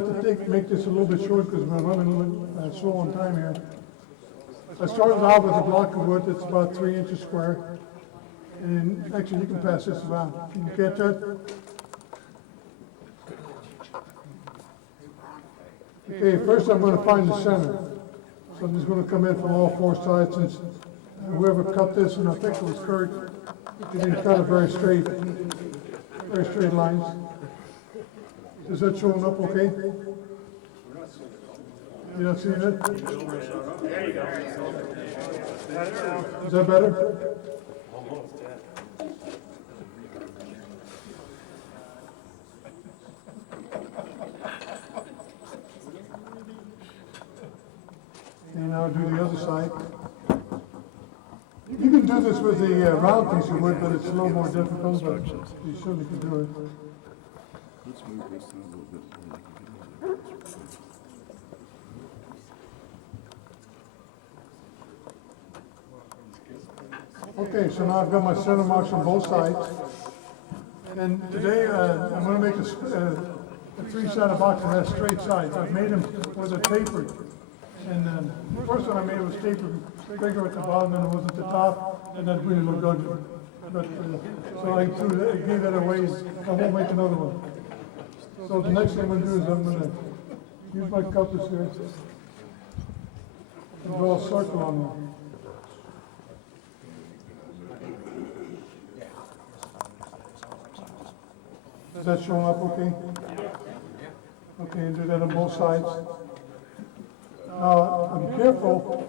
have to make this a little bit short because we're running a little slow on time here. I started out with a block of wood that's about 3 inches square. And actually, you can pass this around. Can you catch that? Okay, first I'm going to find the center. So I'm just going to come in from all 4 sides since whoever cut this, and I think it was Kurt, he didn't cut it very straight lines. Is that showing up okay? You not seeing it? Is that better? And now do the other side. You can do this with the round piece of wood, but it's a little more difficult, but you certainly can do it. Let's move this down a little bit. Okay, so now I've got my center marks on both sides. And today I'm going to make a 3-sided box that has straight sides. I've made them with a tapered. And the first one I made was tapered bigger at the bottom than it was at the top, and that really looked ugly. But, so I gave that away. I won't make another one. So the next thing I'm going to do is I'm going to use my compass here and draw a circle on there. Is that showing up okay? Okay, and do that on both sides. Now, I'm careful.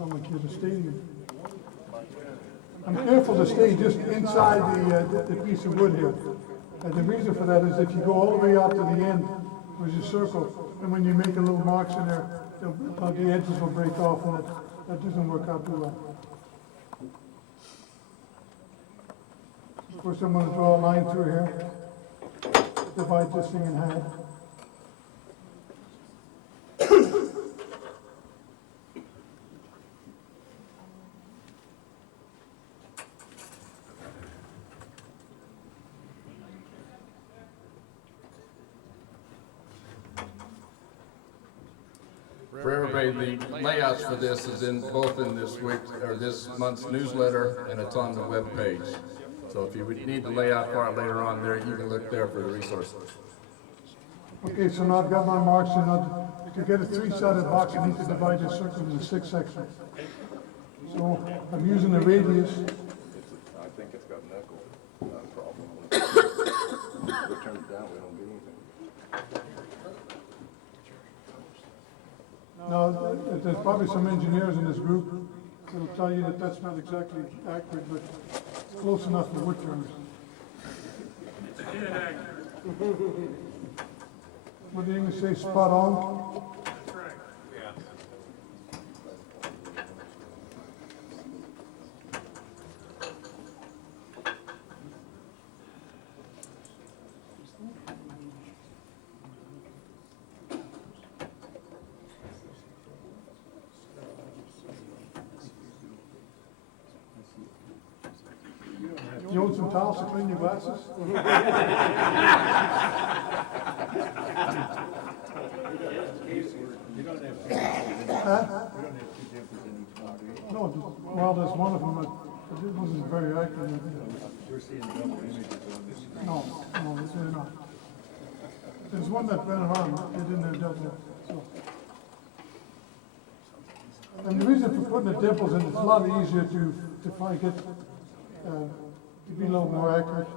I'm going to get a stadium. I'm careful to stay just inside the piece of wood here. And the reason for that is if you go all the way out to the end with your circle, and when you make a little marks in there, the edges will break off, and that doesn't work out too well. First, I'm going to draw a line through here, divide this thing in half. For everybody, the layouts for this is in both in this week or this month's newsletter, and it's on the web page. So if you would need the layout for it later on there, you can look there for the resources. Okay, so now I've got my marks, and to get a 3-sided box, I need to divide this circle into 6 sections. So I'm using the radius. I think it's got knuckle problem. We turn it down, we don't get anything. Now, there's probably some engineers in this group that'll tell you that that's not exactly accurate, but it's close enough for wood terms. What do you English say, spot on? That's correct. Yeah. You want some towels to clean your glasses? No, well, there's one of them, but it wasn't very accurate. We're seeing double images on this. No, they're not. There's one that went around, they didn't have double, so. And the reason for putting the dimples in, it's a lot easier to be a little more accurate.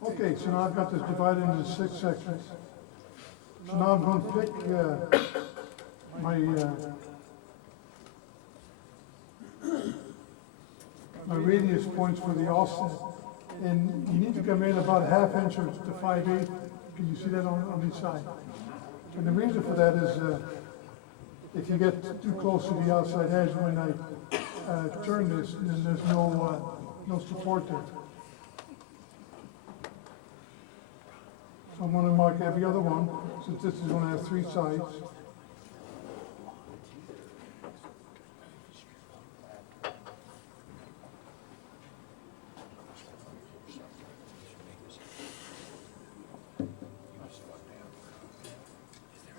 Okay, so now I've got this divided into 6 sections. So now I'm going to pick my radius points for the offset. And you need to come in about 1/2 inch to 5/8 can you see that on each side? And the reason for that is, if you get too close to the outside edge when I turn this, then there's no support there. So I'm gonna mark every other one, since this is gonna have 3 sides.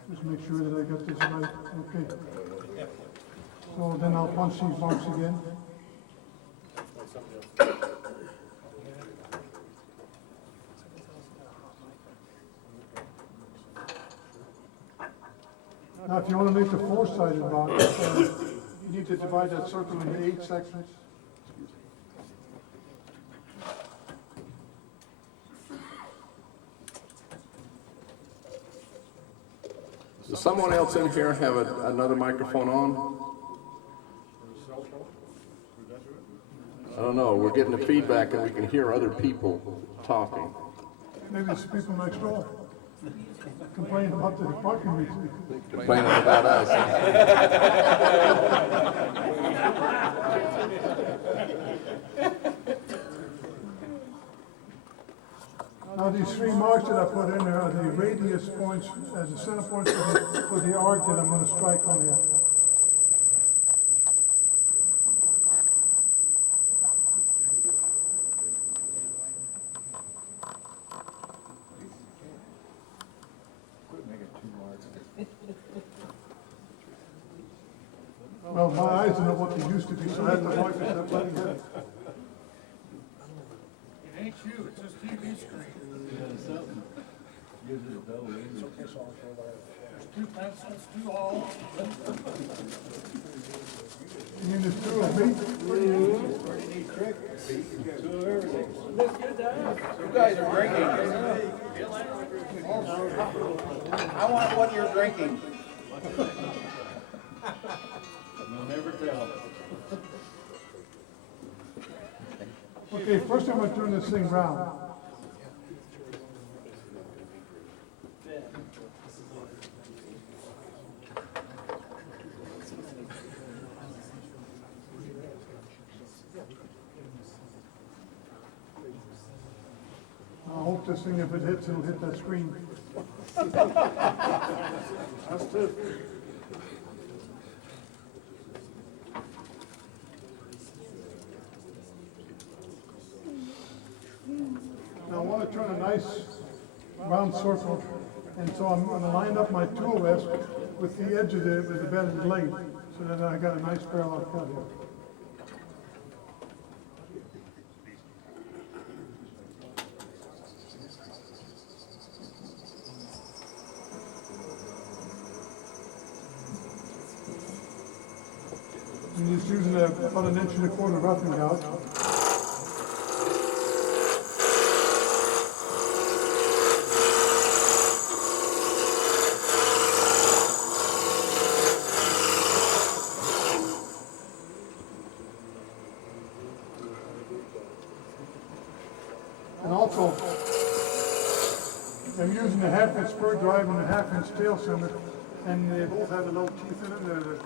Just make sure that I got this right, okay. So then I'll punch these marks again. Now, if you want to make a 4-sided box, you need to divide that circle into 8 sections. Does someone else in here have another microphone on? I don't know, we're getting the feedback and we can hear other people talking. Maybe it's people next door complaining about the parking meters. Complaining about us. Now, these 3 marks that I put in there are the radius points as the center points for the arc that I'm going to strike on here. Well, my eyes don't know what they used to be, so I had to mark it up like that. It ain't you, it's just TV screen. There's 2 pencils, 2 all. You mean there's 2 of me? You guys are drinking. I want what you're drinking. You'll never tell. Okay, first I'm going to turn this thing round. I hope this thing, if it hits, it'll hit that screen. That's good. Now I want to turn a nice round circle, and so I'm going to line up my tool rest with the edge of the beveled blade, so that I got a nice parallel cut here. I'm just using about 1 1/4 inch roughing gouge. And also, I'm using a 1/2 inch spur drive and a 1/2 inch tail center, and they both have the little teeth in it, they're the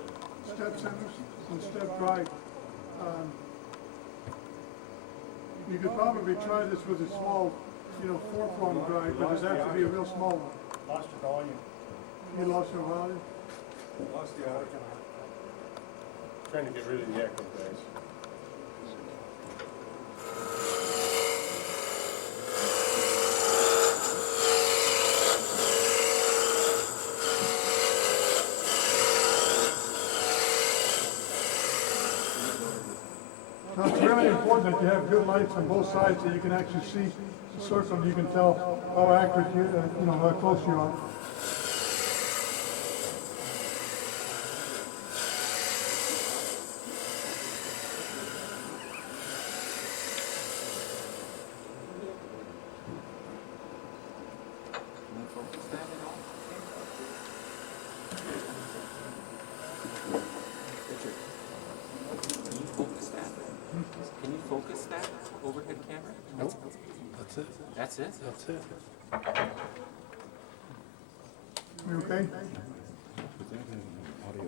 step centers and step drive. You could probably try this with a small, 4-prong drive, but it'd have to be a real small one. Lost your volume. You lost your volume? Lost the echo. Trying to get rid of the echo, guys. Now, it's really important that you have good lights on both sides so you can actually see the circle and you can tell how accurate how close you are. Can you focus that overhead camera? Nope. That's it. That's it? That's it. You okay?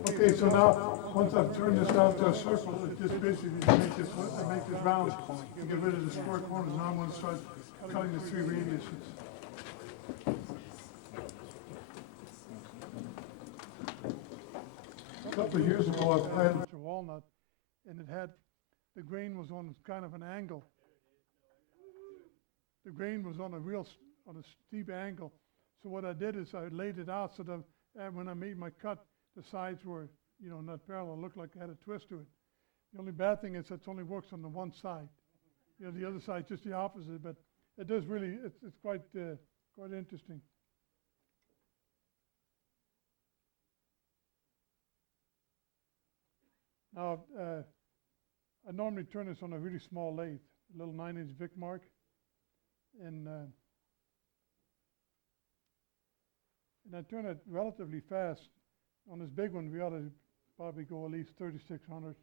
Okay, so now, once I've turned this out to a circle, it just basically make this round and get rid of the square corners. Now I'm going to start cutting the 3 radiuses. A couple of years ago, I planted a walnut, and the grain was on kind of an angle. The grain was on a steep angle. So what I did is I laid it out so that when I made my cut, the sides were, not parallel, looked like it had a twist to it. The only bad thing is it only works on the one side. The other side just the opposite, but it does really, it's quite interesting. Now, I normally turn this on a really small lathe, a little 9-inch Vic Mark, and I turn it relatively fast. On this big one, we ought to probably go at least 3,600.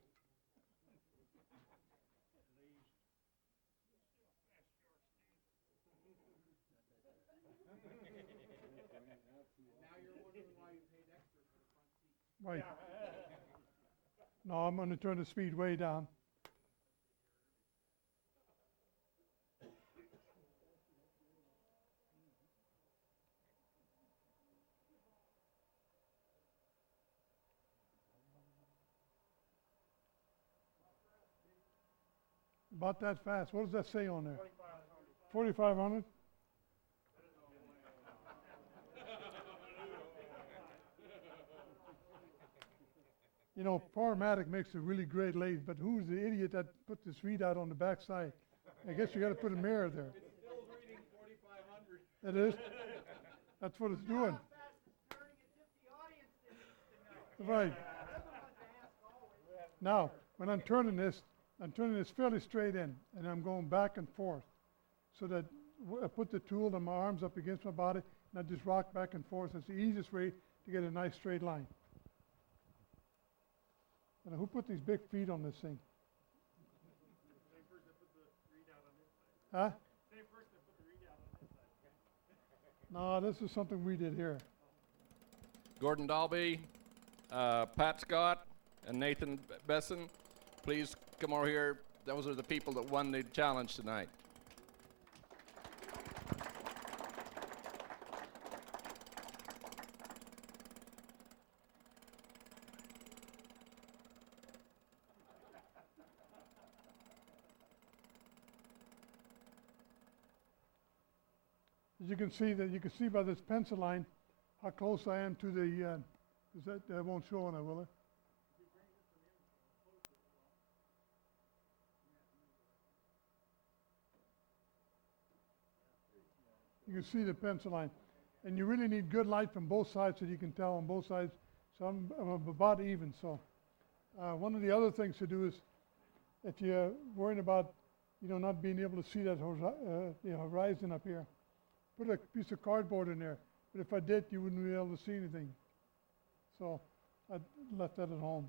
Right. No, I'm going to turn the speed way down. About that fast. What does that say on there? 4,500. Powermatic makes a really great lathe, but who's the idiot that put this readout on the back side? I guess you got to put a mirror there. It's still reading 4,500. It is? That's what it's doing. Right. Now, when I'm turning this fairly straight in, and I'm going back and forth, so that I put the tool and my arms up against my body, and I just rock back and forth. That's the easiest way to get a nice straight line. And who put these big feet on this thing? Huh? No, this is something we did here. Gordon Dalby, Pat Scott, and Nathan Besson, please come over here. Those are the people that won the challenge tonight. As you can see by this pencil line how close I am to the, that won't show on it, will it? You can see the pencil line. And you really need good light from both sides so you can tell on both sides. So I'm about even. So one of the other things to do is, if you're worried about, not being able to see that horizon up here, put a piece of cardboard in there. But if I did, you wouldn't be able to see anything. So I left that at home.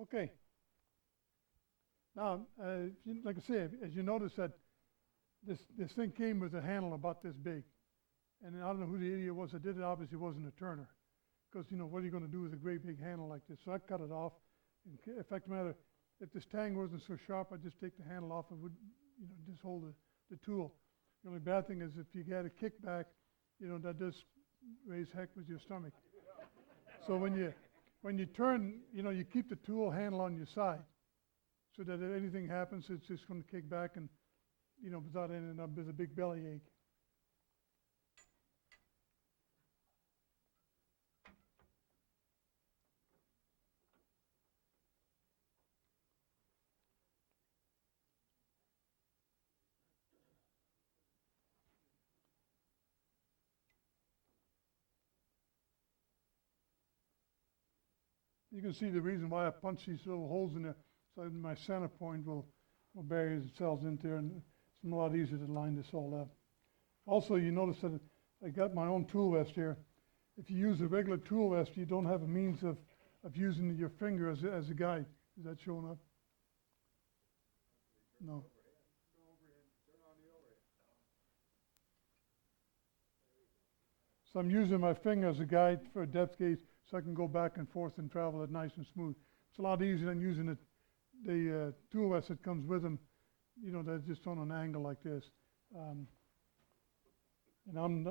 Okay. Now, like I say, as you notice that this thing came with a handle about this big. And I don't know who the idiot was that did it. Obviously it wasn't a turner. Because, what are you going to do with a great big handle like this? So I cut it off. In fact, the matter, if this tang wasn't so sharp, I'd just take the handle off and would, just hold the tool. The only bad thing is if you get a kickback, that does raise heck with your stomach. So when when you turn, you keep the tool handle on your side, so that if anything happens, it's just going to kick back and, without ending up with a big bellyache. You can see the reason why I punch these little holes in there, so my center point will bury itself into there, and it's a lot easier to line this all up. Also, you notice that I got my own tool vest here. If you use a regular tool vest, you don't have a means of using your finger as a guide. Is that showing up? No. So I'm using my finger as a guide for a depth gauge, so I can go back and forth and travel it nice and smooth. It's a lot easier than using the tool vest that comes with them, that's just on an angle like this. And I'm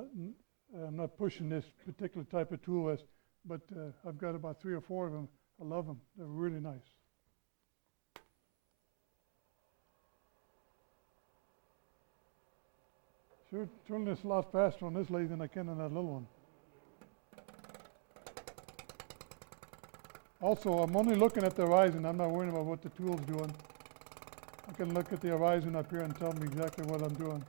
not pushing this particular type of tool vest, but I've got about 3 or 4 of them. I love them. They're really nice. Sure, turn this a lot faster on this lathe than I can on that little one. Also, I'm only looking at the horizon. I'm not worrying about what the tool's doing. I can look at the horizon up here and tell me exactly what I'm doing.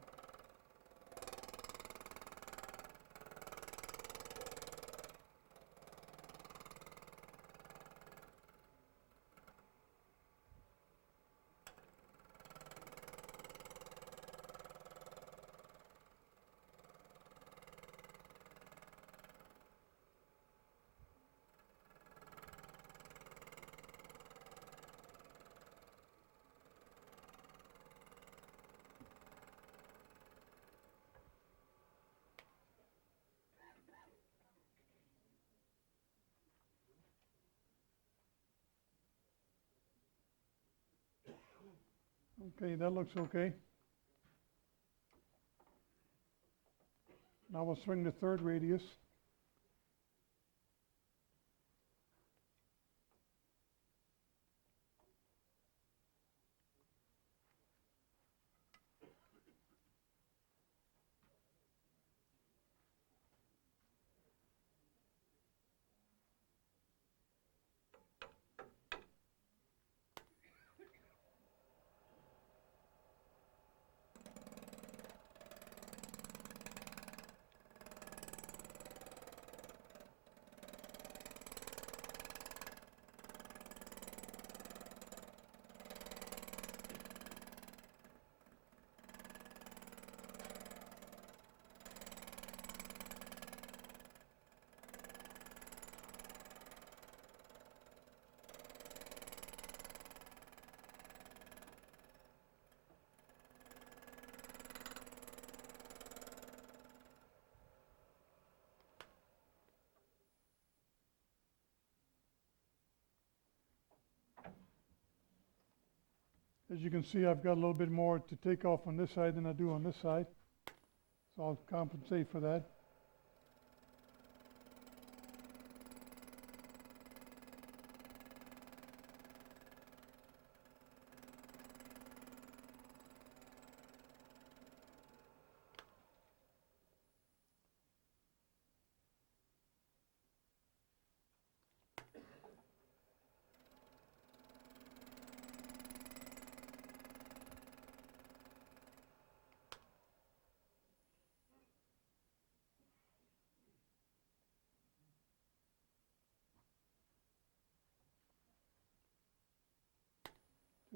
Okay, that looks okay. Now we'll swing the third radius. As you can see, I've got a little bit more to take off on this side than I do on this side. So I'll compensate for that.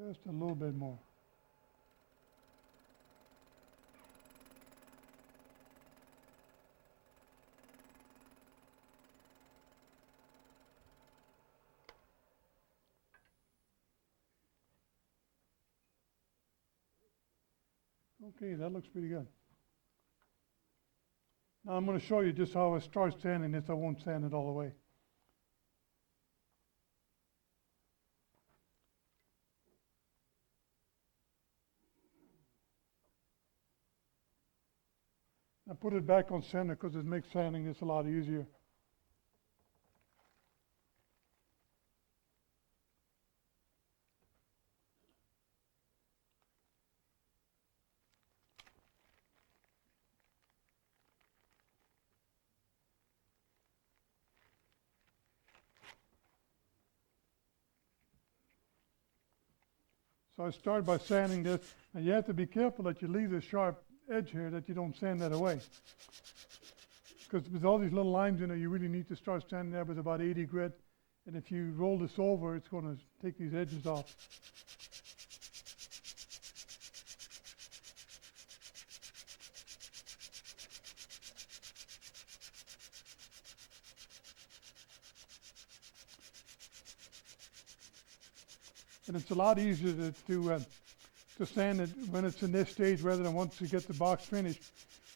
Just a little bit more. Okay, that looks pretty good. Now I'm going to show you just how I start sanding this. I won't sand it all the way. I put it back on center because it makes sanding this a lot easier. So I start by sanding this, and you have to be careful that you leave this sharp edge here, that you don't sand that away. Because with all these little lines in it, you really need to start sanding that with about 80 grit. And if you roll this over, it's going to take these edges off. And it's a lot easier to sand it when it's in this stage rather than once you get the box finished.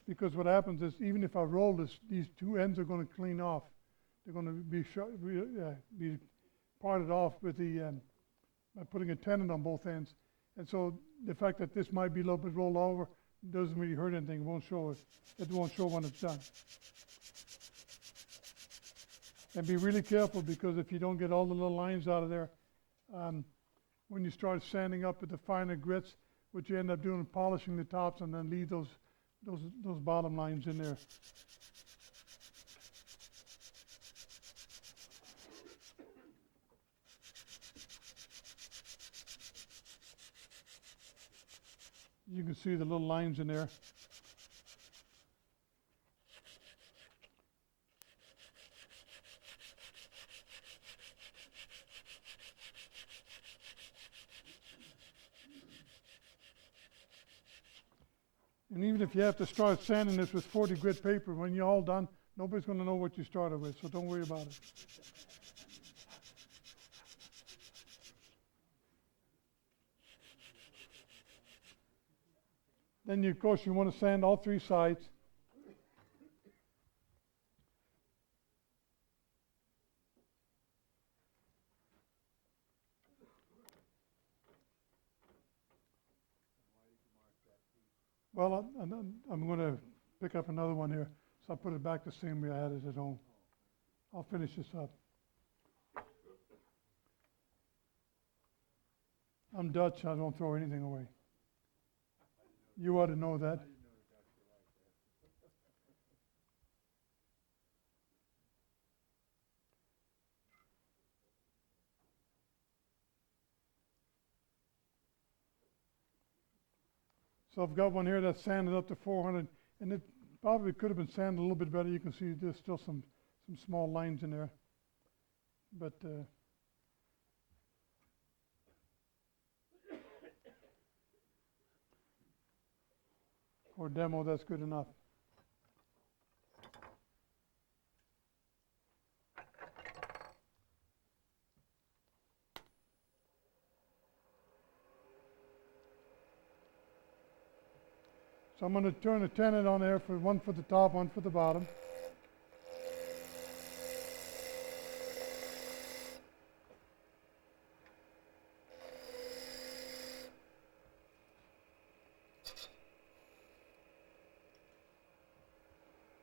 Because what happens is, even if I roll this, these two ends are going to clean off. They're going to be parted off with by putting a tenon on both ends. And so the fact that this might be a little bit rolled over doesn't really hurt anything. It won't show it. It won't show when it's done. And be really careful, because if you don't get all the little lines out of there, when you start sanding up with the finer grits, what you end up doing is polishing the tops and then leave those bottom lines in there. You can see the little lines in there. And even if you have to start sanding this with 40 grit paper, when you're all done, nobody's going to know what you started with, so don't worry about it. Then, of course, you want to sand all three sides. Well, I'm going to pick up another one here, so I'll put it back the same way I had it at home. I'll finish this up. I'm Dutch, I don't throw anything away. You ought to know that. So I've got one here that's sanded up to 400, and it probably could have been sanded a little bit better. You can see there's still some small lines in there. But for demo, that's good enough. So I'm going to turn a tenon on there, for one for the top, one for the bottom.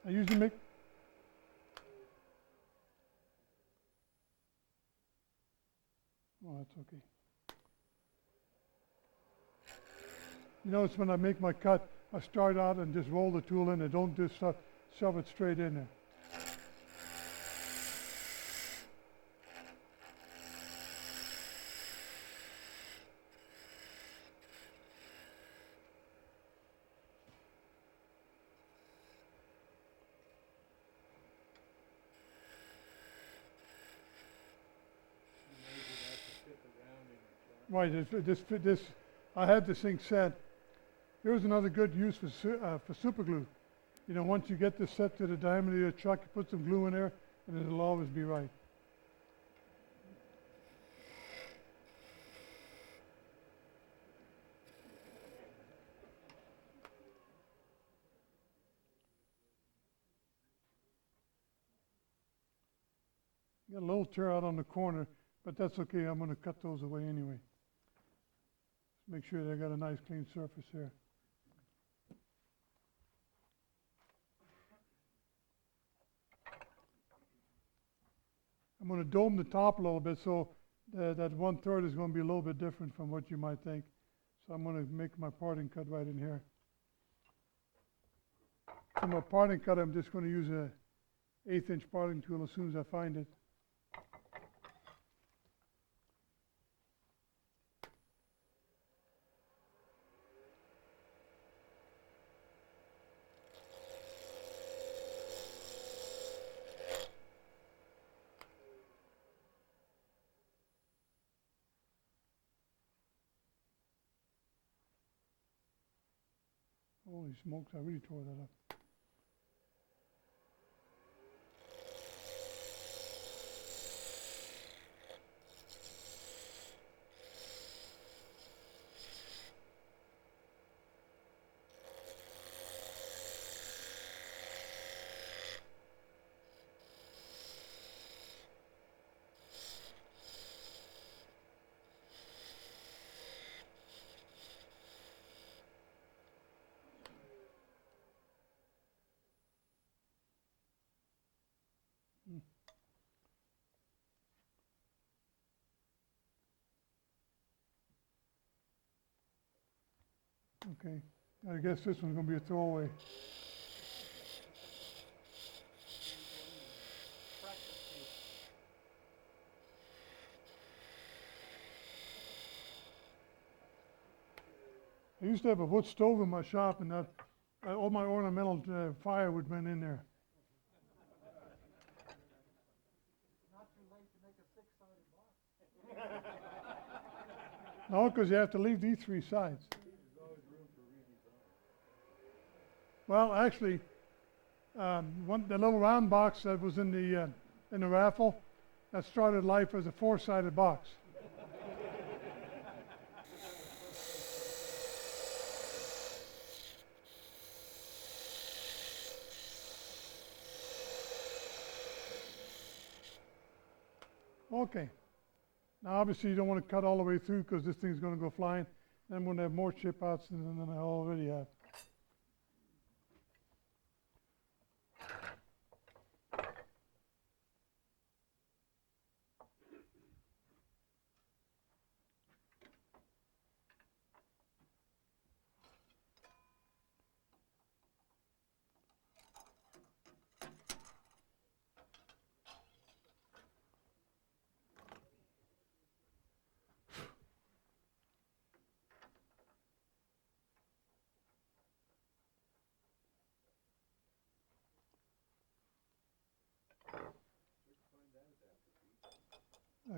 I usually make that's okay. You notice when I make my cut, I start out and just roll the tool in. I don't just shove it straight in there. Right, this, I had this thing set. Here's another good use for super glue. You know, once you get this set to the diameter of your chuck, you put some glue in there, and it'll always be right. Got a little tear out on the corner, but that's okay. I'm going to cut those away anyway. Make sure they got a nice clean surface here. I'm going to dome the top a little bit, so that 1/3 is going to be a little bit different from what you might think. So I'm going to make my parting cut right in here. For my parting cut, I'm just going to use a 1/8" parting tool as soon as I find it. Holy smokes, I really tore that up. Okay, I guess this one's gonna be a throwaway. I used to have a wood stove in my shop, and that, all my ornamental firewood went in there. Not too late to make a six-sided box. No, because you have to leave these three sides. Well, actually, the little round box that was in the raffle, that started life as a four-sided box. Okay. Now, obviously, you don't want to cut all the way through because this thing's going to go flying. Then I'm going to have more chip outs than I already have.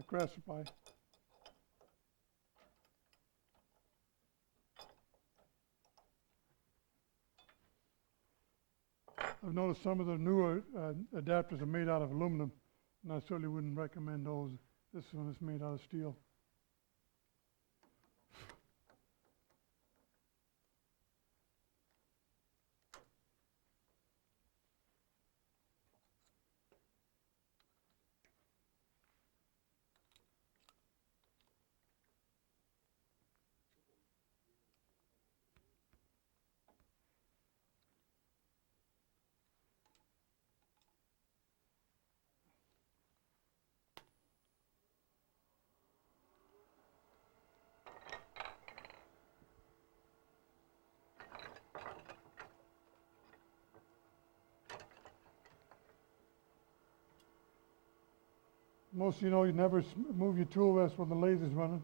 Grass supply. I've noticed some of the newer adapters are made out of aluminum, and I certainly wouldn't recommend those. This one is made out of steel. Most of you know you never move your tool rest when the laser's running.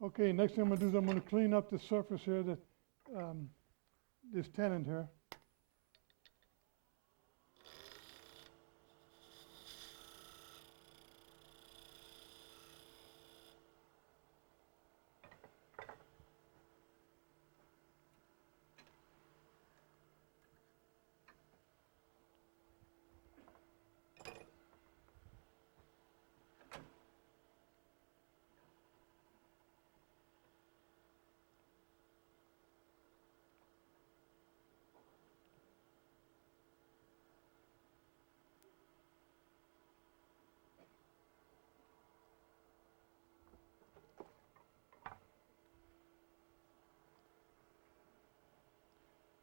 Okay, next thing I'm going to do is I'm going to clean up the surface here, this tenon here.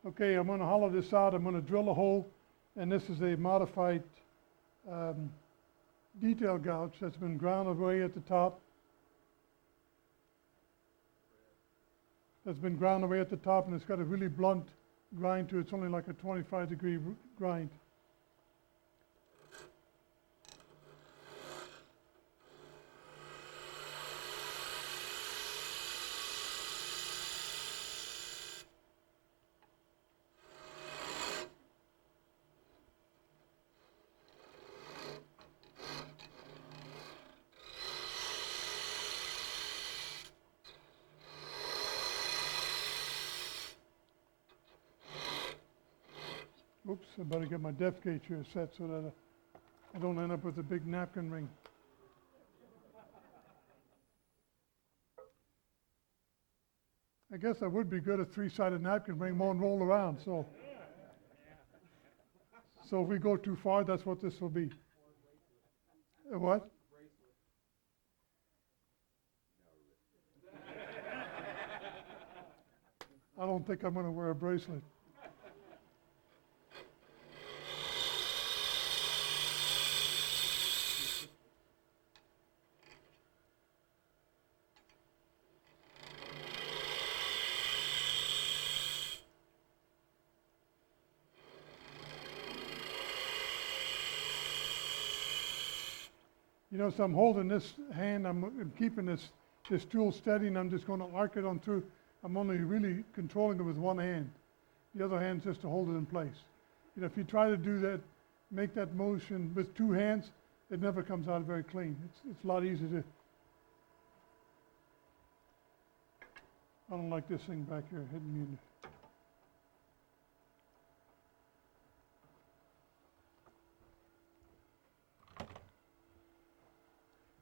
Okay, I'm going to hollow this out. I'm going to drill a hole, and this is a modified detail gouge that's been ground away at the top. that's been ground away at the top, and it's got a really blunt grind to it. It's only like a 25-degree grind. Oops, I better get my depth gauge here set so that I don't end up with a big napkin ring. I guess that would be good, a three-sided napkin ring won't roll around, so. So if we go too far, that's what this will be. A what? I don't think I'm going to wear a bracelet. You know, so I'm holding this hand, I'm keeping this tool steady, and I'm just going to arc it on through. I'm only really controlling it with one hand. The other hand's just to hold it in place. You know, if you try to do that, make that motion with two hands, it never comes out very clean. It's a lot easier to. I don't like this thing back here hitting me in the.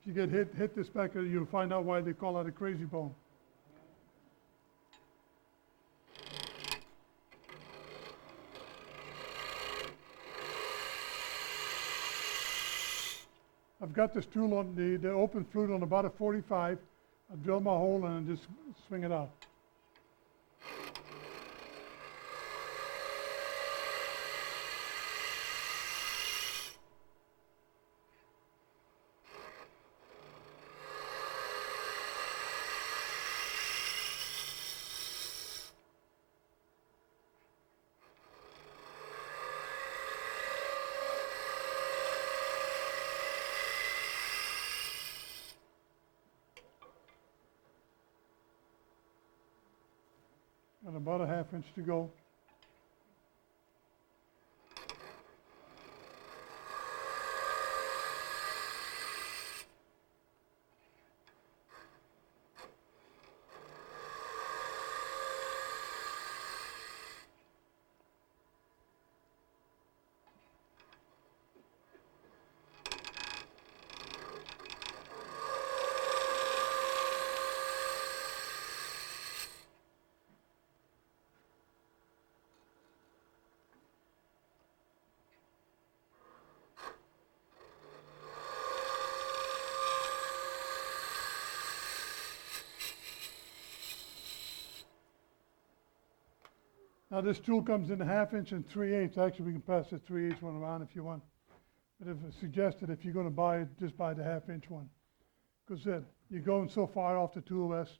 If you get hit this back, you'll find out why they call that a crazy bone. I've got this tool on the open flute on about a 45. I drill my hole and just swing it out. Got about a ½ inch to go. Now this tool comes in a ½ inch and 3/8. Actually, we can pass the 3/8 one around if you want. But if it's suggested, if you're going to buy it, just buy the ½ inch one. Because you're going so far off the tool rest,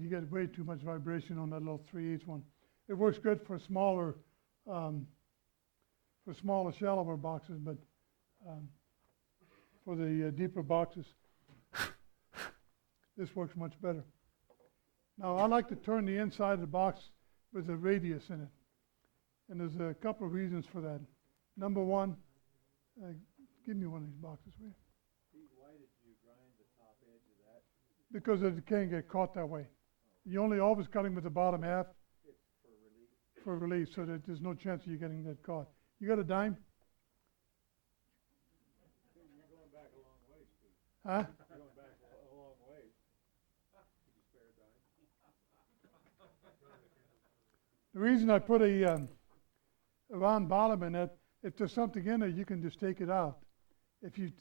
you get way too much vibration on that little 3/8 one. It works good for smaller, shallower boxes, but for the deeper boxes, this works much better. Now I like to turn the inside of the box with a radius in it. And there's a couple of reasons for that. Number one, give me one of these boxes, will you? Steve, why did you grind the top edge of that? Because it can't get caught that way. You're only always cutting with the bottom half It's for relief. for relief, so that there's no chance of you getting that caught. You got a dime? You're going back a long way, Steve. Huh? You're going back a long way. Could you spare a dime? The reason I put a round bottom in it, if there's something in it, you can just take it out. If you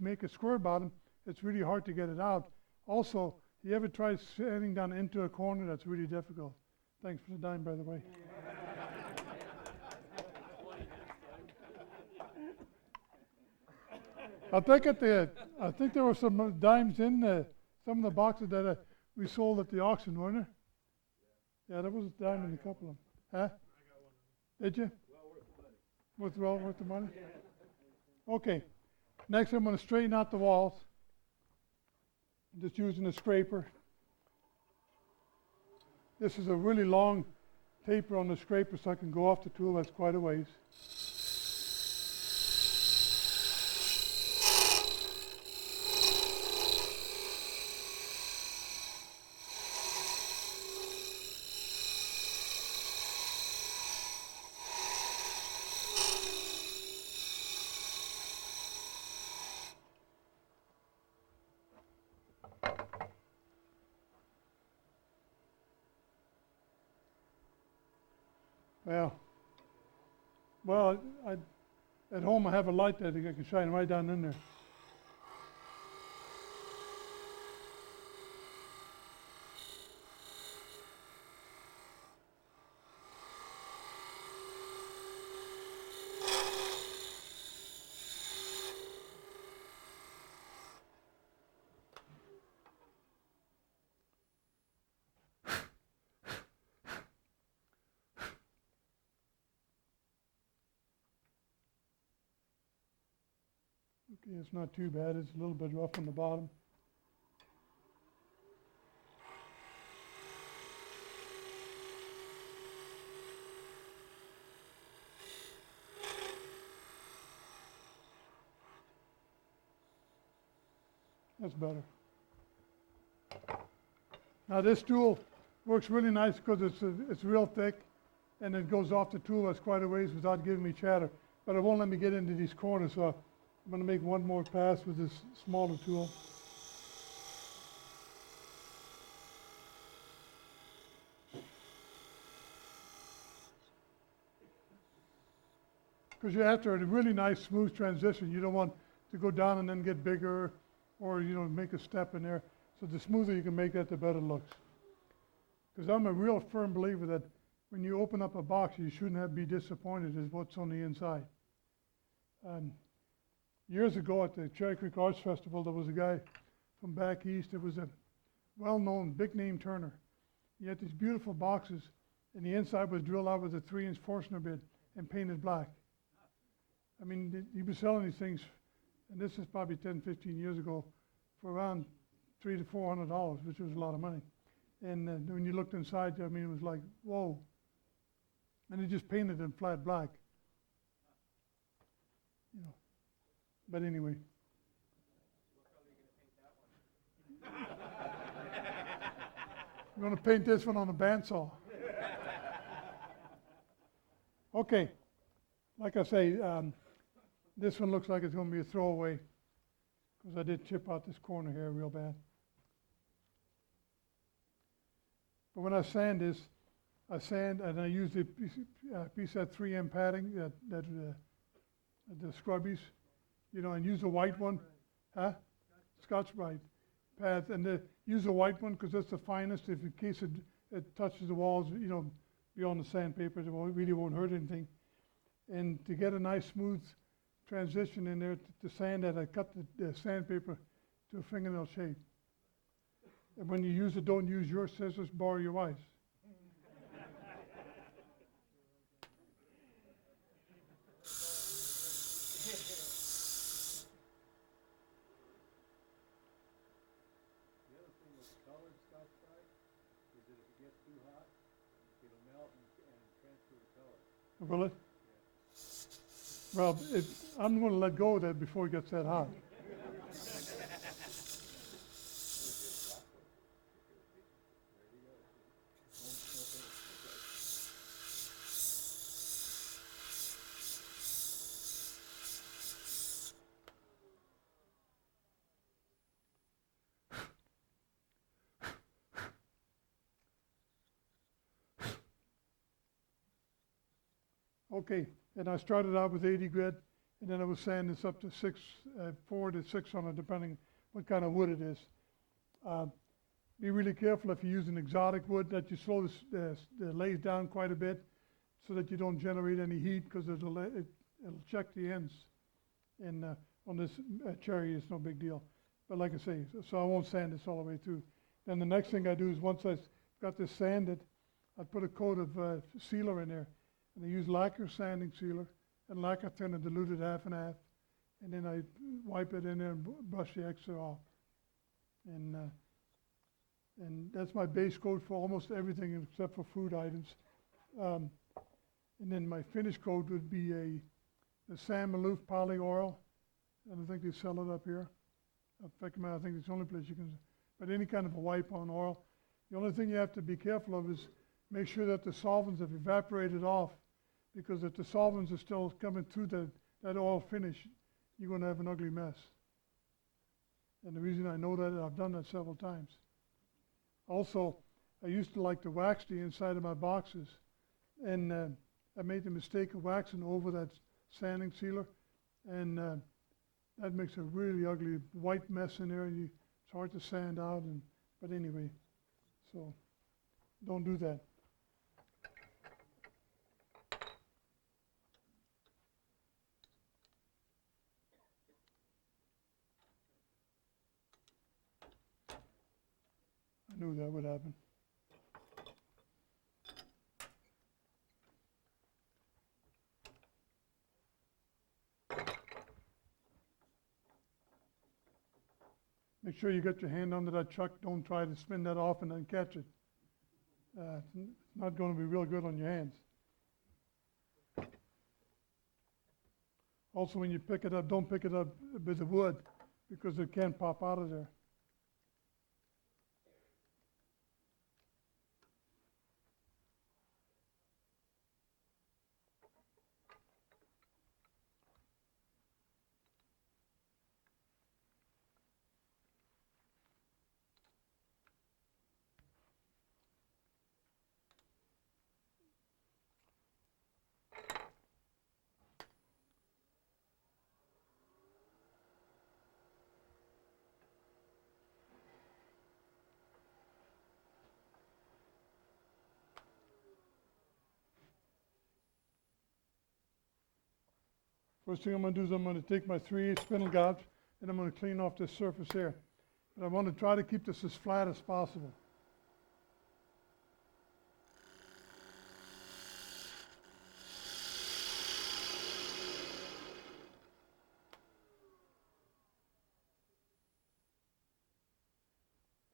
make a square bottom, it's really hard to get it out. Also, you ever try sanding down into a corner? That's really difficult. Thanks for the dime, by the way. I think there were some dimes in some of the boxes that we sold at the auction, weren't there? Yeah, there was a dime in a couple of them. Huh? Did you? Well worth the money? Okay. Next, I'm going to straighten out the walls. I'm just using a scraper. This is a really long taper on the scraper, so I can go off the tool. That's quite a ways. Well, at home I have a light that I can shine right down in there. Okay, it's not too bad. It's a little bit rough on the bottom. That's better. Now this tool works really nice because it's real thick and it goes off the tool that's quite a ways without giving me chatter. But it won't let me get into these corners, so I'm going to make one more pass with this smaller tool. Because after a really nice smooth transition, you don't want to go down and then get bigger or make a step in there. So the smoother you can make that, the better it looks. Because I'm a real firm believer that when you open up a box, you shouldn't be disappointed as what's on the inside. Years ago at the Cherry Creek Arts Festival, there was a guy from back east. It was a well-known, big-name turner. He had these beautiful boxes, and the inside was drilled out with a 3-inch Forstner bit and painted black. I mean, he was selling these things, and this is probably 10, 15 years ago, for around $300 to $400, which was a lot of money. And when you looked inside, I mean, it was like, whoa. And he just painted in flat black. But anyway. I'm going to paint this one on a bandsaw. Okay. Like I say, this one looks like it's going to be a throwaway because I did chip out this corner here real bad. But when I sand this, I sand and I use the piece of 3M padding, the scrubbies, and use a white one, Scotch-Brite pads, and use a white one because that's the finest. If in case it touches the walls, beyond the sandpaper, it really won't hurt anything. And to get a nice smooth transition in there to sand that, I cut the sandpaper to a fingernail shape. And when you use it, don't use your scissors, borrow your wife's. The other thing with colored Scotch-Brite is that if it gets too hot, it'll melt and transfer the color. Will it? Well, I'm going to let go of that before it gets that hot. Okay, and I started out with 80 grit, and then I was sanding this up to 4 to 600, depending what kind of wood it is. Be really careful if you use an exotic wood that you slow the lathe down quite a bit so that you don't generate any heat because it'll check the ends. And on this cherry, it's no big deal. But like I say, so I won't sand this all the way through. Then the next thing I do is once I've got this sanded, I'd put a coat of sealer in there. And I use lacquer sanding sealer and lacquer thinner diluted half and half. And then I wipe it in there and brush the extra off. And that's my base coat for almost everything except for food items. And then my finish coat would be the Sam Maloof poly oil. I don't think they sell it up here. In fact, I think it's the only place you can, but any kind of a wipe on oil. The only thing you have to be careful of is make sure that the solvents have evaporated off, because if the solvents are still coming through that oil finish, you're going to have an ugly mess. And the reason I know that, I've done that several times. Also, I used to like to wax the inside of my boxes, and I made the mistake of waxing over that sanding sealer, and that makes a really ugly white mess in there, and it's hard to sand out. But anyway, so don't do that. I knew that would happen. Make sure you get your hand under that chuck. Don't try to spin that off and then catch it. It's not going to be real good on your hands. Also, when you pick it up, don't pick it up with the wood, because it can pop out of there. First thing I'm going to do is I'm going to take my 3/8 spindle gouge and I'm going to clean off this surface here. But I want to try to keep this as flat as possible.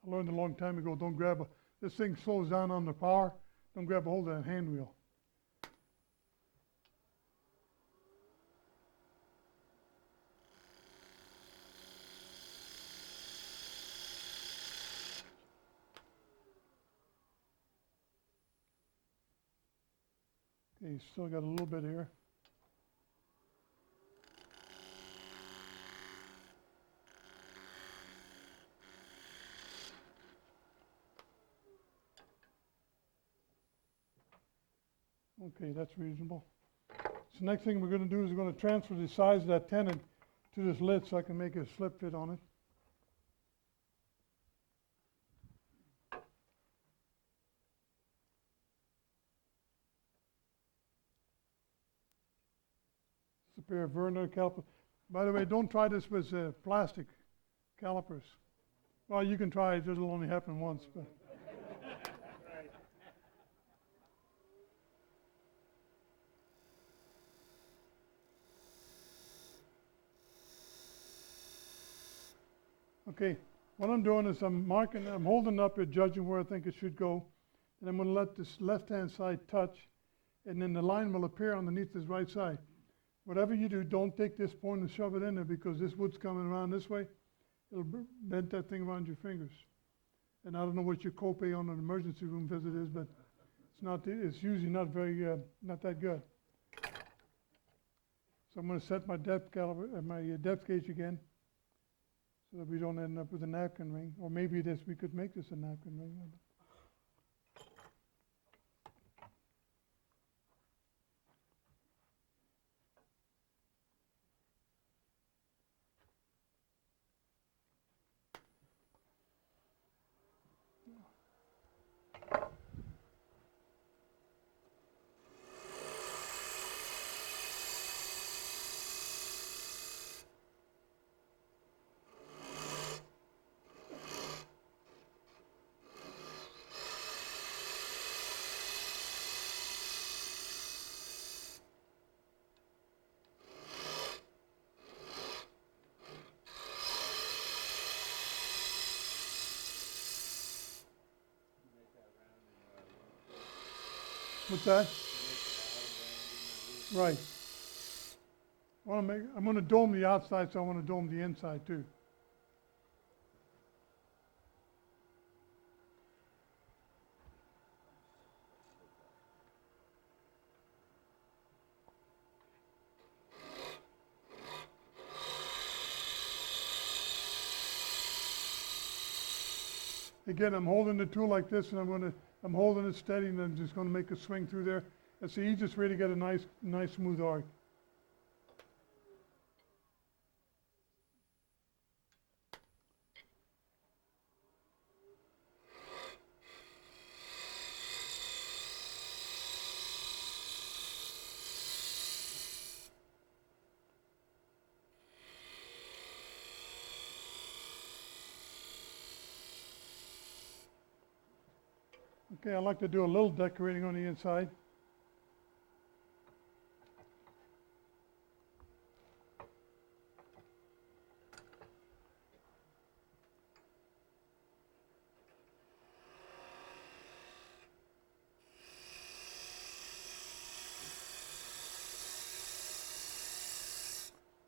I learned a long time ago, don't grab this thing slows down on the power, don't grab a hold of that hand wheel. Okay, still got a little bit here. Okay, that's reasonable. So next thing we're going to do is we're going to transfer the size of that tenon to this lid so I can make a slip fit on it. It's a pair of Vernier calipers. By the way, don't try this with plastic calipers. Well, you can try it, it'll only happen once. But okay, what I'm doing is I'm holding up it, judging where I think it should go, and I'm going to let this left-hand side touch, and then the line will appear underneath this right side. Whatever you do, don't take this point and shove it in there, because this wood's coming around this way. It'll bend that thing around your fingers. And I don't know what your copay on an emergency room visit is, but it's usually not that good. So I'm going to set my depth gauge again, so that we don't end up with a napkin ring. Or maybe we could make this a napkin ring. What's that? Right. I'm gonna dome the outside, so I wanna dome the inside too. Again, I'm holding the tool like this, and I'm holding it steady, and I'm just gonna make a swing through there. That's the easiest way to get a nice smooth arc. Okay, I like to do a little decorating on the inside.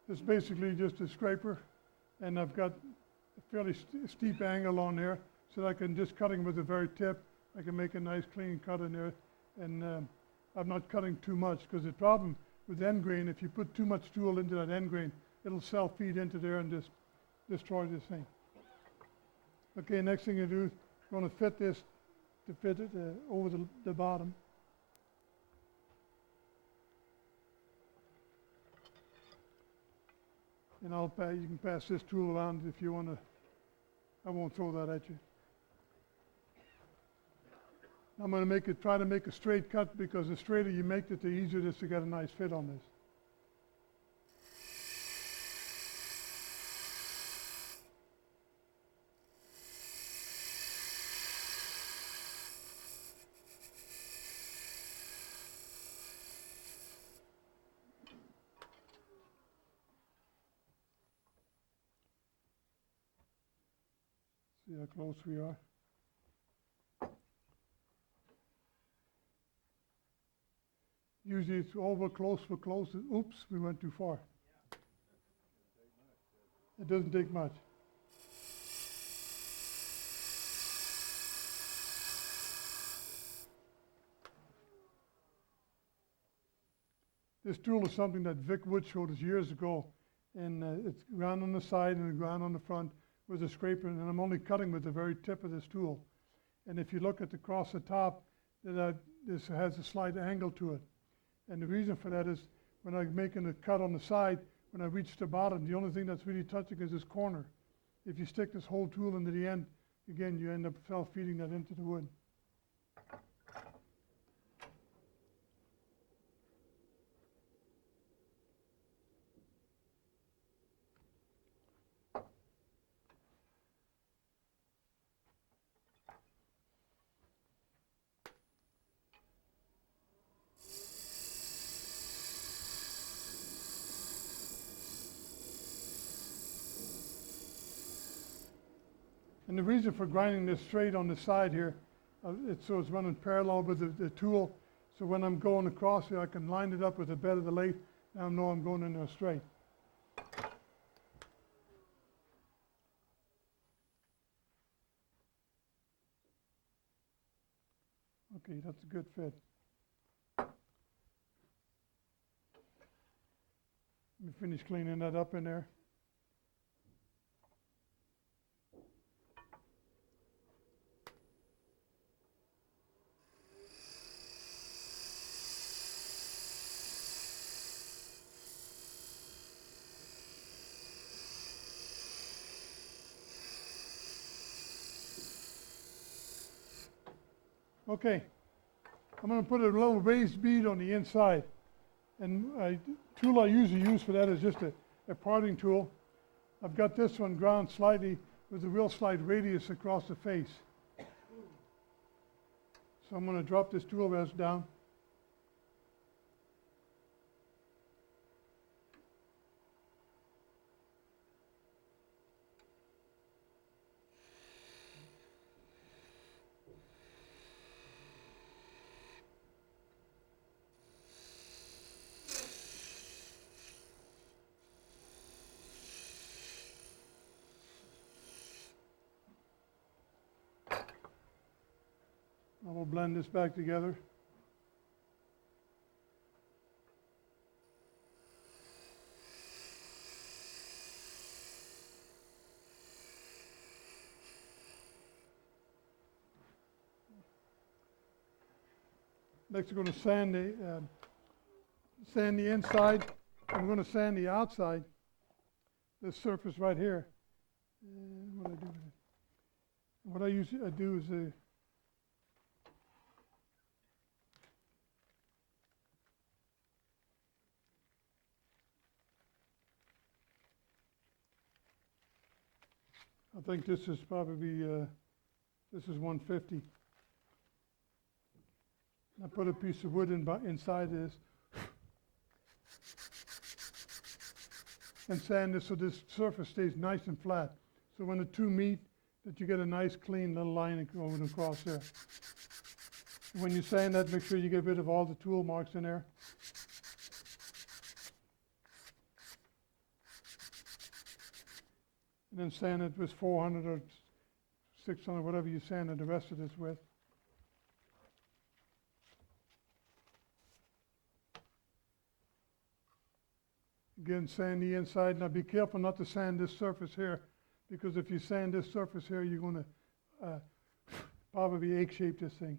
It's basically just a scraper, and I've got a fairly steep angle on there, so that I can just cutting with the very tip, I can make a nice clean cut in there, and I'm not cutting too much, because the problem with end grain, if you put too much tool into that end grain, it'll self-feed into there and just destroy this thing. Okay, next thing you do, you want to fit this to fit it over the bottom. And you can pass this tool around if you want to. I won't throw that at you. I'm going to try to make a straight cut, because the straighter you make it, the easier it is to get a nice fit on this. See how close we are. Usually it's over close for close. Oops, we went too far. It doesn't take much. This tool is something that Vic Wood showed us years ago, and it's ground on the side and ground on the front with a scraper, and I'm only cutting with the very tip of this tool. And if you look at across the top, this has a slight angle to it. And the reason for that is when I'm making a cut on the side, when I reach the bottom, the only thing that's really touching is this corner. If you stick this whole tool into the end, again, you end up self-feeding that into the wood. And the reason for grinding this straight on the side here, so it's running parallel with the tool. So when I'm going across here, I can line it up with the bed of the lathe, and I know I'm going in there straight. Okay, that's a good fit. Let me finish cleaning that up in there. Okay, I'm going to put a little raised bead on the inside. And the tool I usually use for that is just a parting tool. I've got this one ground slightly with a real slight radius across the face. So I'm going to drop this tool rest down. we'll blend this back together. Next, we're going to sand the inside. I'm going to sand the outside. This surface right here. What do I do with it? What I usually do is I think this is probably this is 150. I put a piece of wood inside this and sand this so this surface stays nice and flat. So when the two meet, that you get a nice clean little line going across there. When you sand that, make sure you get rid of all the tool marks in there. And then sand it with 400 or 600, whatever you sanded the rest of this with. Again, sand the inside. Now be careful not to sand this surface here, because if you sand this surface here, you're going to probably egg-shape this thing.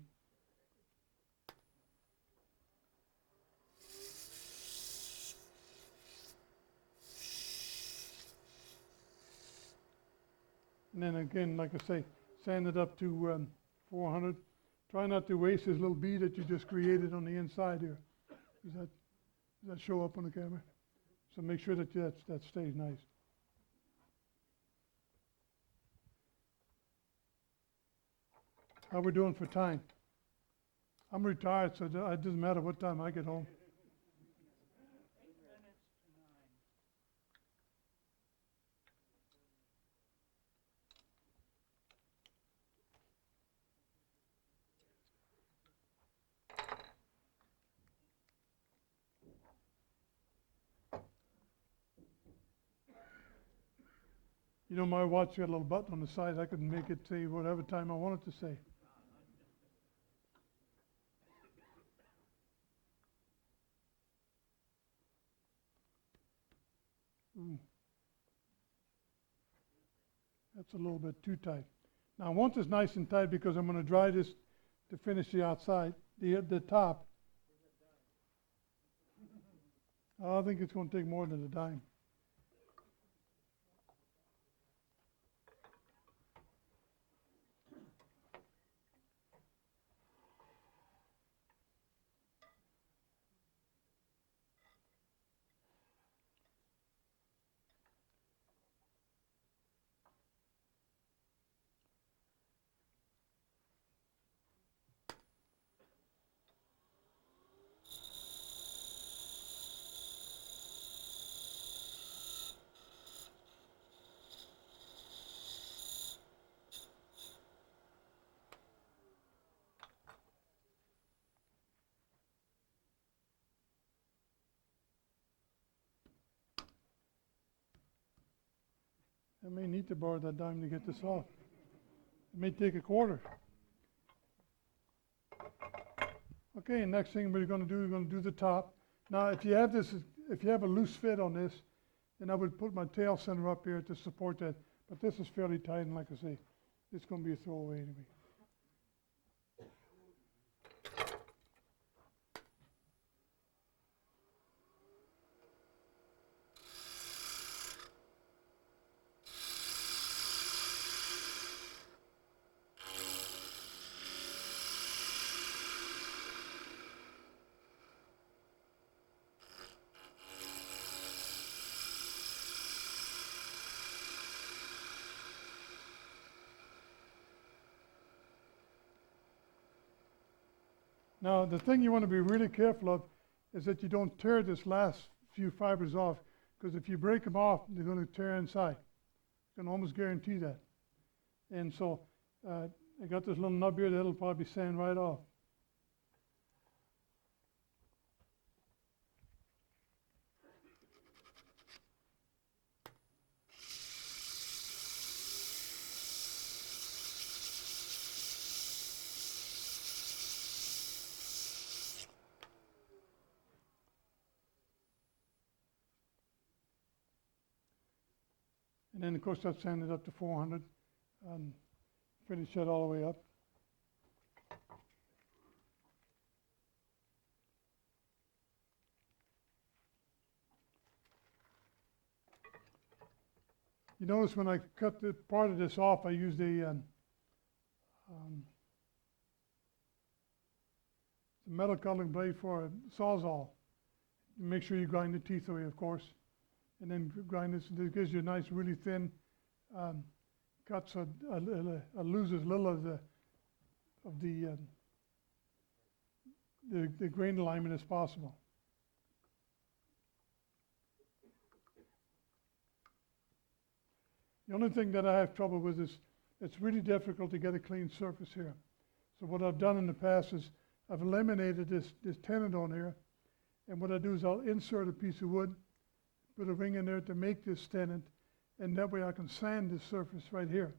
And then again, like I say, sand it up to 400. Try not to waste this little bead that you just created on the inside here. Does that show up on the camera? So make sure that that stays nice. How we doing for time? I'm retired, so it doesn't matter what time I get home. You know, my watch got a little button on the side. I could make it say whatever time I want it to say. That's a little bit too tight. Now I want this nice and tight because I'm going to dry this to finish the outside, the top. I think it's going to take more than a dime. I may need to borrow that dime to get this off. It may take a quarter. Okay, next thing we're going to do the top. Now, if you have a loose fit on this, then I would put my tail center up here to support that. But this is fairly tight, and like I say, it's going to be a throwaway anyway. Now, the thing you want to be really careful of is that you don't tear this last few fibers off, because if you break them off, they're going to tear inside. I can almost guarantee that. And so I got this little nub here that'll probably sand right off. then, of course, that's sanded up to 400, and finish that all the way up. You notice when I cut the part of this off, I used a metal cutting blade for a sawzall. Make sure you grind the teeth away, of course, and then grind this. This gives you a nice, really thin cut, so it loses little of the grain alignment as possible. The only thing that I have trouble with is it's really difficult to get a clean surface here. So what I've done in the past is I've eliminated this tenon on here, and what I do is I'll insert a piece of wood, put a ring in there to make this tenon, and that way I can sand this surface right here.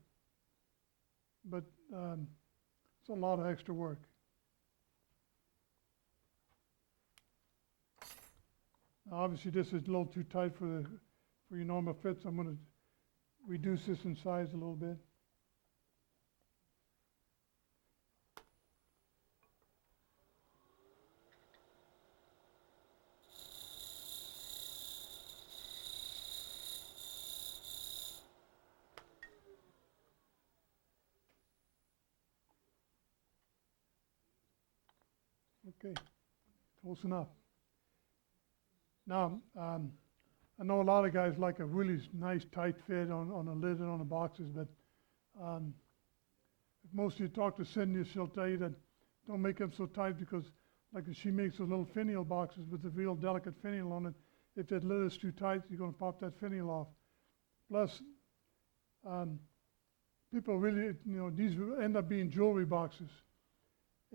But it's a lot of extra work. Now obviously this is a little too tight for your normal fit, so I'm going to reduce this in size a little bit. Okay, close enough. Now, I know a lot of guys like a really nice tight fit on the lid and on the boxes, but if most of you talk to Cindy, she'll tell you that don't make them so tight, because like she makes those little finial boxes with the real delicate finial on it. If that lid is too tight, you're going to pop that finial off. Plus, people really, these end up being jewelry boxes.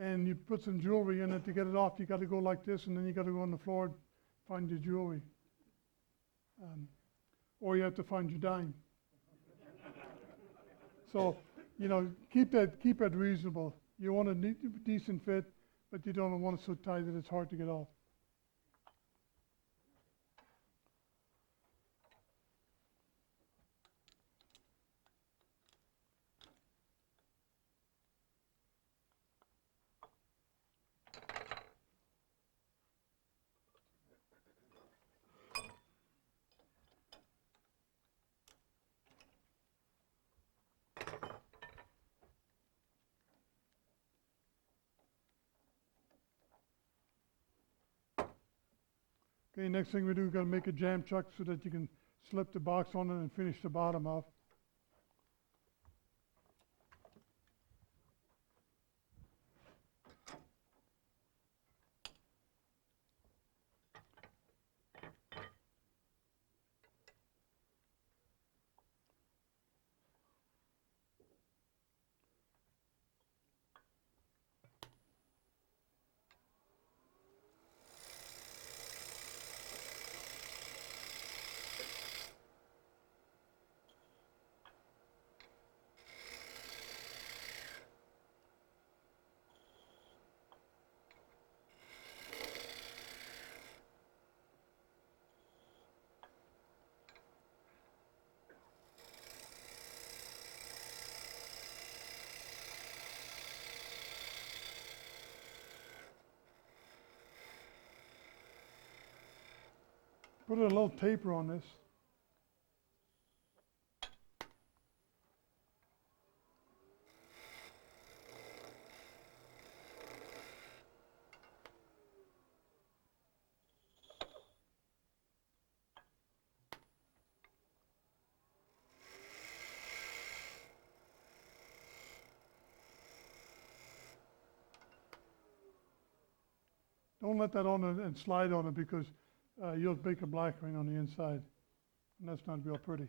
And you put some jewelry in it to get it off, you got to go like this, and then you got to go on the floor and find your jewelry. Or you have to find your dime. So, keep it reasonable. You want a decent fit, but you don't want it so tight that it's hard to get off. Okay, next thing we do, we've got to make a jam chuck so that you can slip the box on it and finish the bottom off. Put a little taper on this. Don't let that on and slide on it, because you'll make a black ring on the inside, and that's not real pretty.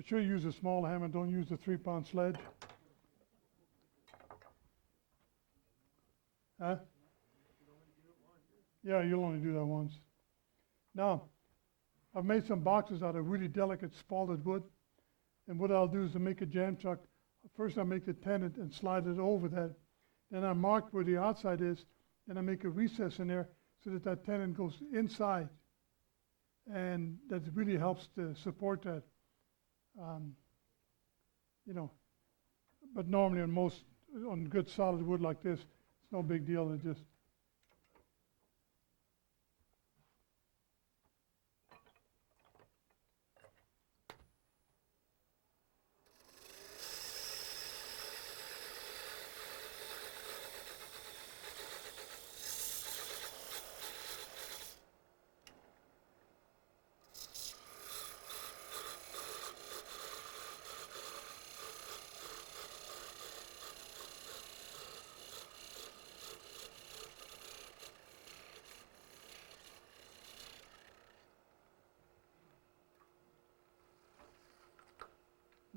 Be sure you use a small hammer, don't use the 3-pound sledge. Huh? Yeah, you'll only do that once. Now, I've made some boxes out of really delicate spalted wood, and what I'll do is to make a jam chuck, first I make the tenon and slide it over that. Then I mark where the outside is, and I make a recess in there so that that tenon goes inside. And that really helps to support that. You know, but normally on good solid wood like this, it's no big deal. It just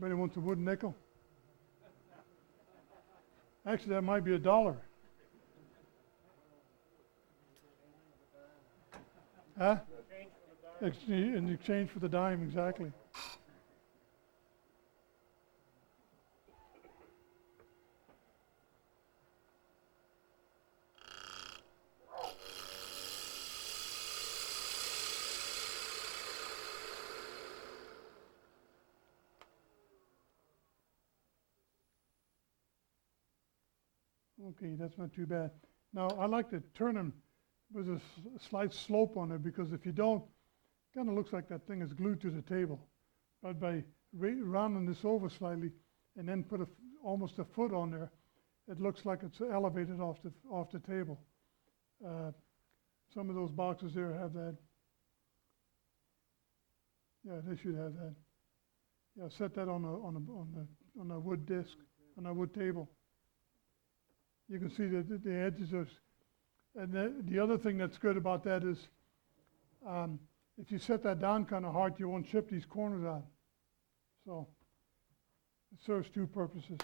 Anybody wants a wooden nickel? Actually, that might be $1. Huh? In exchange for the dime, exactly. Okay, that's not too bad. Now, I like to turn them with a slight slope on it, because if you don't, it kind of looks like that thing is glued to the table. But by rounding this over slightly and then put almost a foot on there, it looks like it's elevated off the table. Some of those boxes there have that. Yeah, they should have that. Yeah, set that on a wood disc, on a wood table. You can see that the edges are, and the other thing that's good about that is, if you set that down kind of hard, you won't chip these corners out. So it serves two purposes.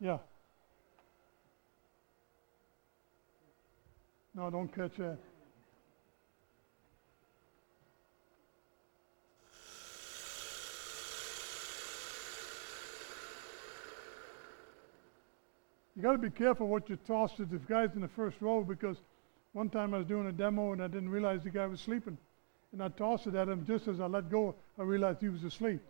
Yeah. No, don't catch that. You got to be careful what you toss to the guys in the first row, because one time I was doing a demo and I didn't realize the guy was sleeping. And I tossed it at him. Just as I let go, I realized he was asleep.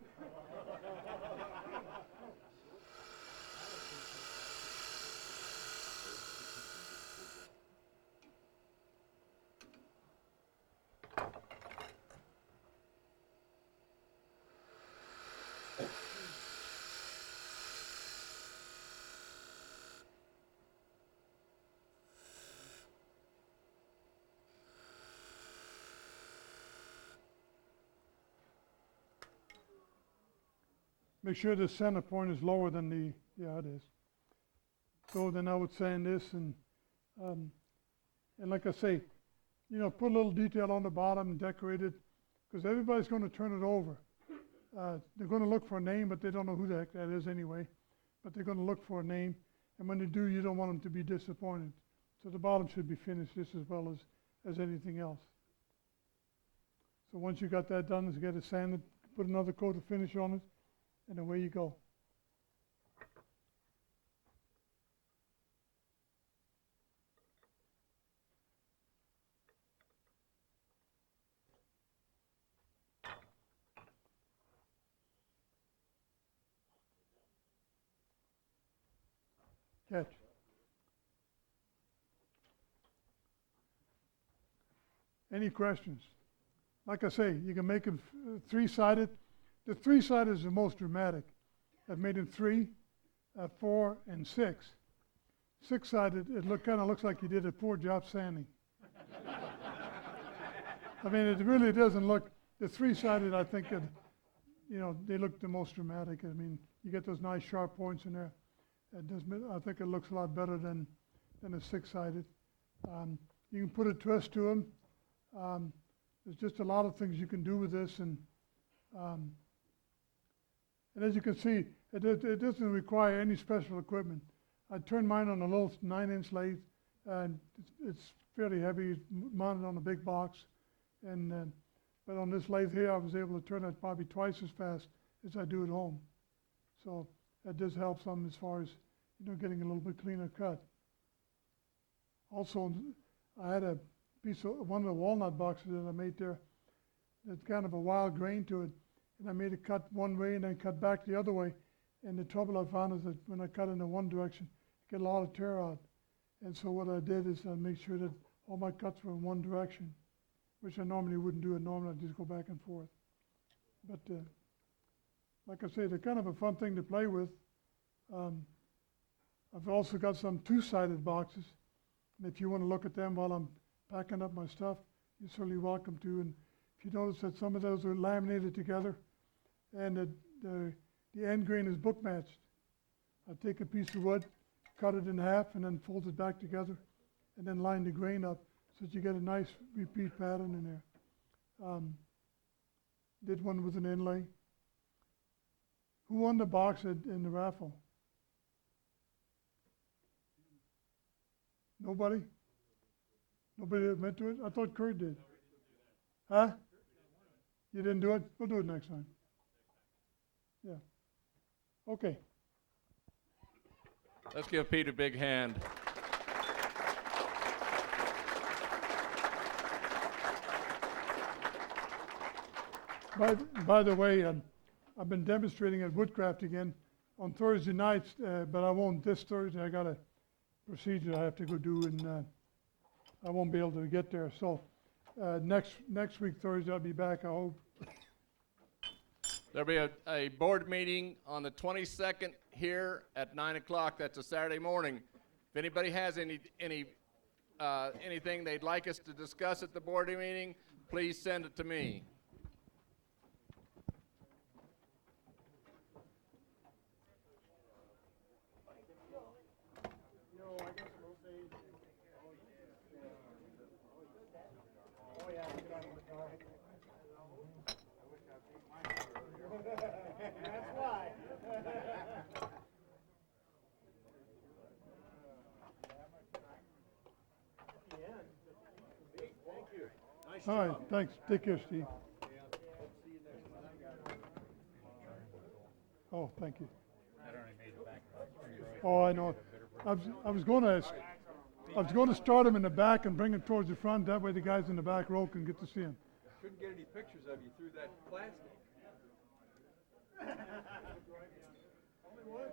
Make sure the center point is lower than yeah, it is. So then I would sand this, and like I say, you know, put a little detail on the bottom and decorate it, because everybody's going to turn it over. They're going to look for a name, but they don't know who the heck that is anyway. But they're going to look for a name, and when they do, you don't want them to be disappointed. So the bottom should be finished just as well as anything else. So once you got that done, just get it sanded, put another coat of finish on it, and away you go. Catch. Any questions? Like I say, you can make them three-sided. The three-sided is the most dramatic. I've made them 3, 4, and 6. six-sided, it kind of looks like you did a poor job sanding. I mean, it really doesn't look, the three-sided, I think, they look the most dramatic. I mean, you get those nice sharp points in there. I think it looks a lot better than a six-sided. You can put a twist to them. There's just a lot of things you can do with this, and as you can see, it doesn't require any special equipment. I turned mine on a little 9-inch lathe, and it's fairly heavy, it's mounted on a big box, and but on this lathe here, I was able to turn it probably twice as fast as I do at home. So that does help some as far as getting a little bit cleaner cut. Also, I had a piece of one of the walnut boxes that I made there. That's kind of a wild grain to it, and I made it cut one way and then cut back the other way. And the trouble I found is that when I cut in the one direction, I get a lot of tear out. And so what I did is I made sure that all my cuts were in one direction, which I normally wouldn't do. Normally I'd just go back and forth. But like I say, they're kind of a fun thing to play with. I've also got some two-sided boxes, and if you want to look at them while I'm packing up my stuff, you're certainly welcome to. And if you notice that some of those are laminated together, and the end grain is book matched. I take a piece of wood, cut it in half, and then fold it back together, and then line the grain up so that you get a nice repeat pattern in there. Did one with an inlay. Who won the box in the raffle? Nobody? Nobody that went to it? I thought Kurt did. Huh? You didn't do it? We'll do it next time. Yeah. Okay. Let's give Pete a big hand. By the way, I've been demonstrating at Woodcraft again on Thursday nights, but I won't this Thursday. I got a procedure I have to go do, and I won't be able to get there. So next week, Thursday, I'll be back, I hope. There'll be a board meeting on the 22nd here at 9 o'clock. That's a Saturday morning. If anybody has anything they'd like us to discuss at the board meeting, please send it to me. That's why. Thank you. Nice All right, thanks. Take care, Steve. Oh, thank you. Oh, I know. I was going to start him in the back and bring him towards the front. That way the guys in the back row can get to see him. Couldn't get any pictures of you through that plastic. Only one.